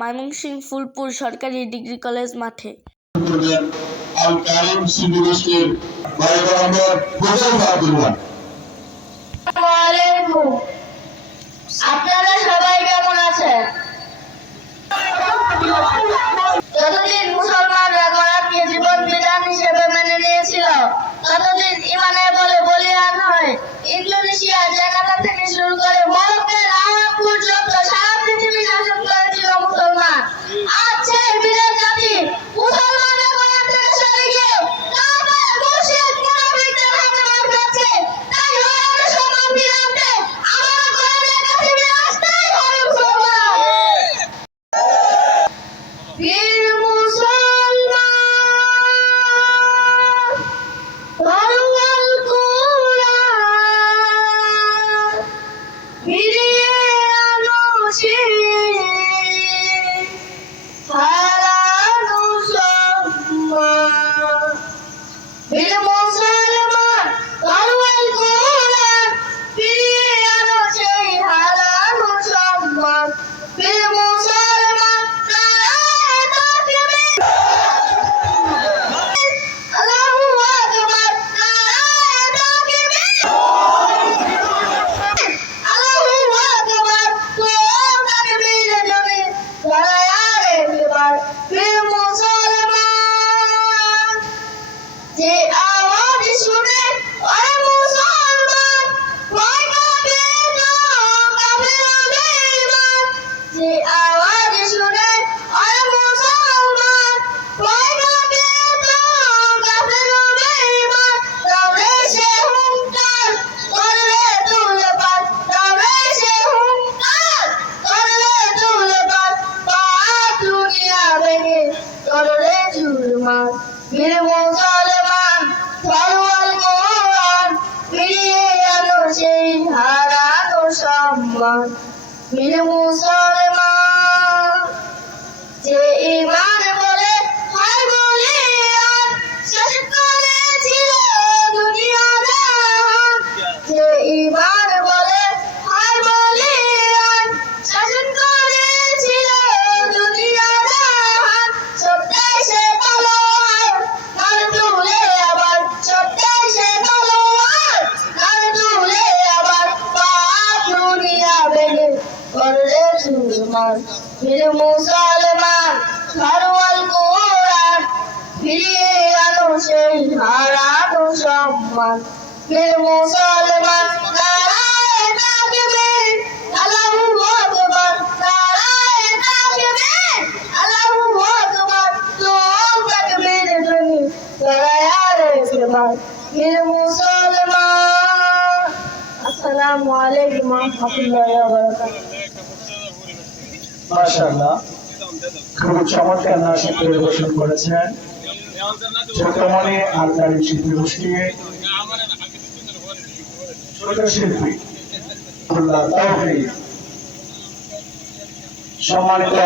ময়মনসিংহ ফুলপুর সরকারি degree college মাঠে। আপনারা সবাই কেমন আছেন? যতদিন মুসলমানরা কোরআনকে জীবন বিধান হিসেবে মেনে নিয়েছিল, ততদিন ইমানের বলে বলিয়ান হয়ে ইন্দোনেশিয়া, জাকার্তা থেকে শুরু করে মরক্কোর আরব পর্যন্ত সারা পৃথিবী শাসন করেছিল মুসলমান। আজ সেই বিরাট জাতি মুসলমানরা কোরআন থেকে সরে গিয়ে কাফের, মুশরিক, মুনাফিকদের হাতে মার খাচ্ছে। তাই কোরআনের সম্মান ফিরে আনতে আমাদের কোরআনের কাছে ফিরে আসতেই হবে মুসলমান। বীর মুসলমান তরোয়াল কোরআন ফিরিয়ে আনো সেই হারানো সম্মান। বীর মুসলমান তরোয়াল কোরআন ফিরিয়ে আনো সেই হারানো সম্মান। বীর মুসলমান নারায়ে তাকবীর, আল্লাহু আকবার, নারায়ে তাকবীর, আল্লাহু আকবার, তাকবীর জমি নারায়ে একবার। বীর মুসলমান যে আওয়াজ শুনে ওরে মুসলমান ভয় কাঁপে না কাফের বেঈমান। যে আওয়াজ শুনে ওরে মুসলমান ভয় কাঁপে না কাফের বেঈমান। তবে সে হুঙ্কার করলে তুলপাত, তবে সে হুঙ্কার করলে তুলপাত, পাক দুনিয়া ভেঙে করলে চুরমার। বীর মুসলমান তরোয়াল কোরআন ফিরিয়ে আনো সেই হারানো সম্মান। বীর মুসলমান যে ঈমান বলে হয় বলিয়ান শাসন করেছিল দুনিয়া জাহান। যে ঈমান বলে হয় বলিয়ান শাসন করেছিল দুনিয়া জাহান। সত্যই সে তলোয়ার কাঁধে তুলে আবার, সত্যই সে তলোয়ার কাঁধে তুলে আবার, পাক দুনিয়া ভেঙে করলে চুরমার। বীর মুসলমান তরোয়াল কোরআন ফিরিয়ে আনো সেই হারানো সম্মান। বীর মুসলমান নারায়ে তাকবীর, আল্লাহু আকবার, নারায়ে তাকবীর, আল্লাহু আকবার, তাকবীর জমি নারায়ে একবার। বীর মুসলমান। আসসালামু আলাইকুম ওয়া রাহমাতুল্লাহি ওয়া বারাকাতুহু। মাশাআল্লাহ, খুব চমৎকার নাচ পরিবেশন করেছেন ছোটমণি আলতারি শিল্পী গোষ্ঠী, ছোট শিল্পী আব্দুল্লাহ তাওফিক। সম্মানিত